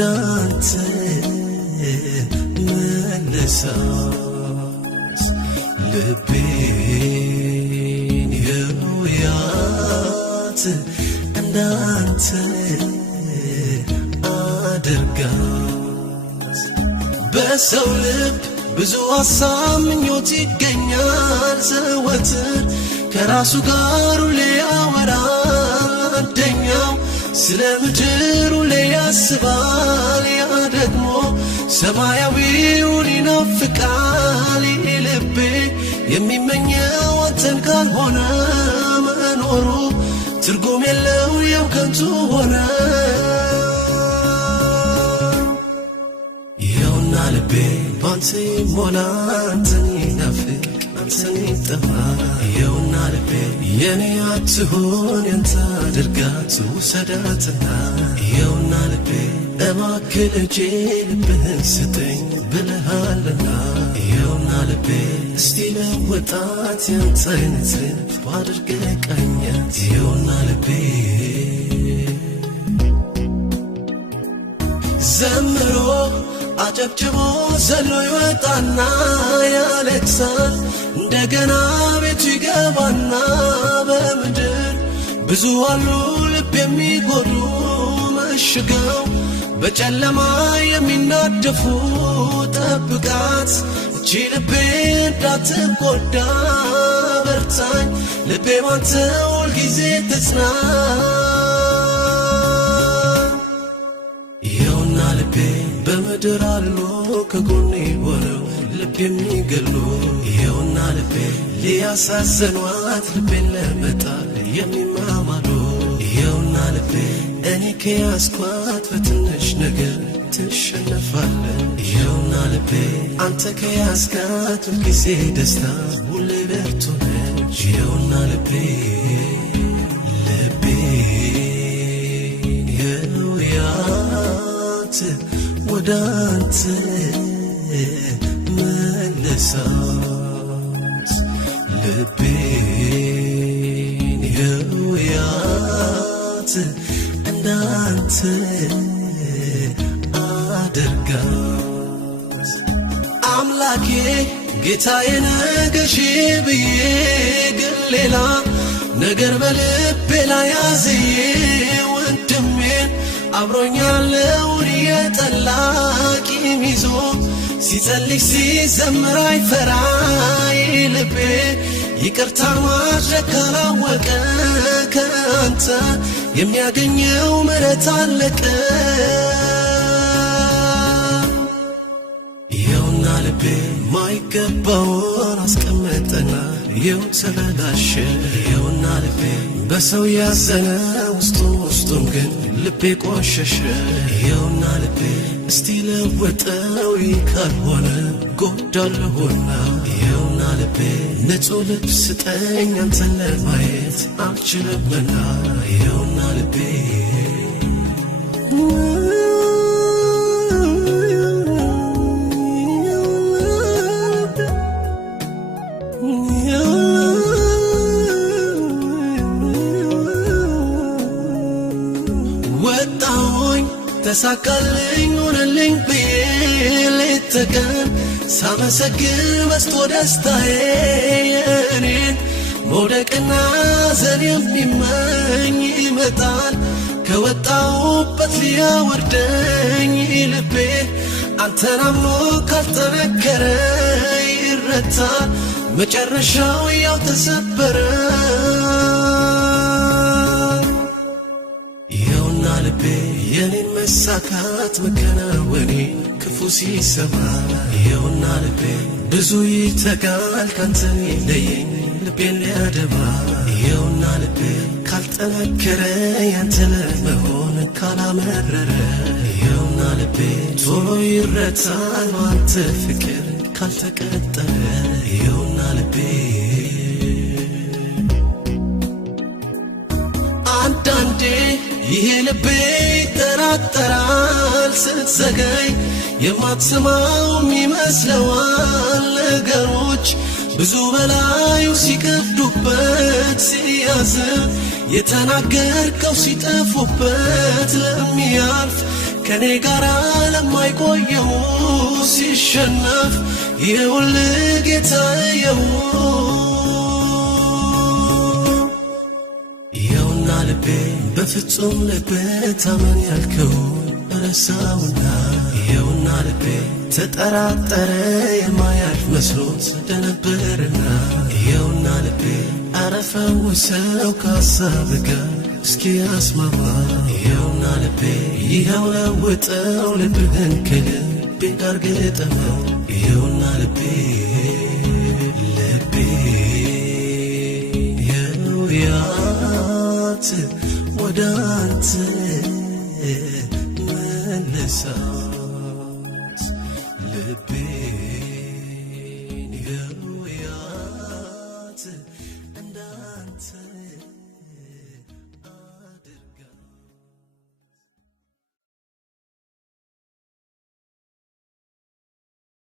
ወዳንተ መለሳስ ልቤን የውያት እንዳንተ አድርጋት በሰው ልብ ብዙ ሐሳብ ምኞት ይገኛል ዘወትር ከራሱ ጋር ሁሌ ያወራል አንደኛው ስለ ምድር ሁሌ ያስባል ያ ደግሞ ሰማያዊውን ይናፍቃል ልቤ የሚመኘው አንተን ካልሆነ መኖሩ ትርጉም የለው ያው ከንቱ ሆነ ይኸውና ልቤ ባንተ ይሞላ አንተን ይናፍቅ አንተን ይጠማ ይኸውና ልቤ የኔ አትሆን ያንተ አድርጋት ውሰዳትና ይኸውና ልቤ እባክህ ልጄ ልብህን ስጠኝ ብለሃልና ይኸውና ልቤ እስቲ ለወጣት ያንተ አይነት ልብ አድርገህ ቃኛት ይኸውና ልቤ ዘምሮ አጨብጭቦ ዘሎ ይወጣና ያለቅሳል እንደገና ቤቱ ይገባና በምድር ብዙ አሉ ልብ የሚጎዱ መሽገው በጨለማ የሚናደፉ ጠብቃት እቺ ልቤ እንዳትጎዳ በርታኝ ልቤ ባንተ ሁልጊዜ ትጽናና ይኸውና ልቤ በምድር አሉ ከጎኔ ሆነው ልብ የሚገሉ ይኸውና ልቤ ሊያሳዘኗት ልቤን ለመጣል የሚማማሉ ይኸውና ልቤ እኔ ከያዝኳት በትንሽ ነገር ትሸነፋለ ይኸውና ልቤ አንተ ከያዝካት ሁልጊዜ ደስታ ሁሌ ብርቱ ነች ይኸውና ልቤ ልቤን የውያት ወዳንተ መለሳት ልቤን የውያት እንዳንተ አድርጋት አምላኬ ጌታዬ ነገሼ ብዬ ግን ሌላ ነገር በልቤ ላይ ያዝዬ ወንድሜን አብሮኛለውን የጠላ ቂም ይዞ ሲጸልይ ሲዘምር አይፈራ ልቤ ይቅርታ ማድረግ ካላወቀ ከአንተ የሚያገኘው ምሕረት አለቀ ይኸውና ልቤ ማይገባውን አስቀመጠና ይኸው ተበላሸ ይኸውና ልቤ በሰው ያዘነ ውስጡም ግን ልቤ ቆሸሸ ይኸውና ልቤ እስቲ ለወጠው ካልሆነ ጎዳለሁና ይኸውና ልቤ ንጹህ ልብ ስጠኝ አንተን ለማየት አልችልምና ይኸውና ልቤ ወጣሁኝ ተሳካልኝ ሆነልኝ ብዬ ሌት ተቀን ሳመሰግን በስቶ ደስታዬ የእኔን መውደቅና ዘን የሚመኝ ይመጣል ከወጣሁበት ሊያወርደኝ ልቤ አንተን አምኖ ካልጠነከረ ይረታል መጨረሻው ያው ተሰበረ ይኸውና ልቤ የኔን መሳካት መከናወኔ ክፉ ሲሰማ ይኸውና ልቤ ብዙ ይተጋል ካንተን ይለየኝ ልቤን ሊያደማ ይኸውና ልቤ ካልጠነከረ ያንተ ለመሆን ካላመረረ ይኸውና ልቤ ቶሎ ይረታል ባንተ ፍቅር ካልተቀጠረ ይኸውና ልቤ አንዳንዴ ይሄ ልቤ ይጠራጠራል ስትዘገይ የማትሰማው ይመስለዋል ነገሮች ብዙ በላዩ ሲከብዱበት ሲያዝን የተናገርከው ሲጠፉበት ለሚያልፍ ከኔ ጋር ለማይቆየው ሲሸነፍ የውል ጌታዬው የውና ልቤ በፍጹም ልቤ ታመን ያልከው ረሳውና የውና ልቤ ተጠራጠረ የማያልፍ መስሎት ደነበርና የውና ልቤ አረፈውሰው ከሀሳብ ጋር እስኪ አስማማ የውና ልቤ ይኸው ለውጠው ልብህን ከልቤ ጋር ገጠመው የውና ልቤ ልቤ የውያት ወደ አንተ መለሳት ልቤን የውያት እንዳንተ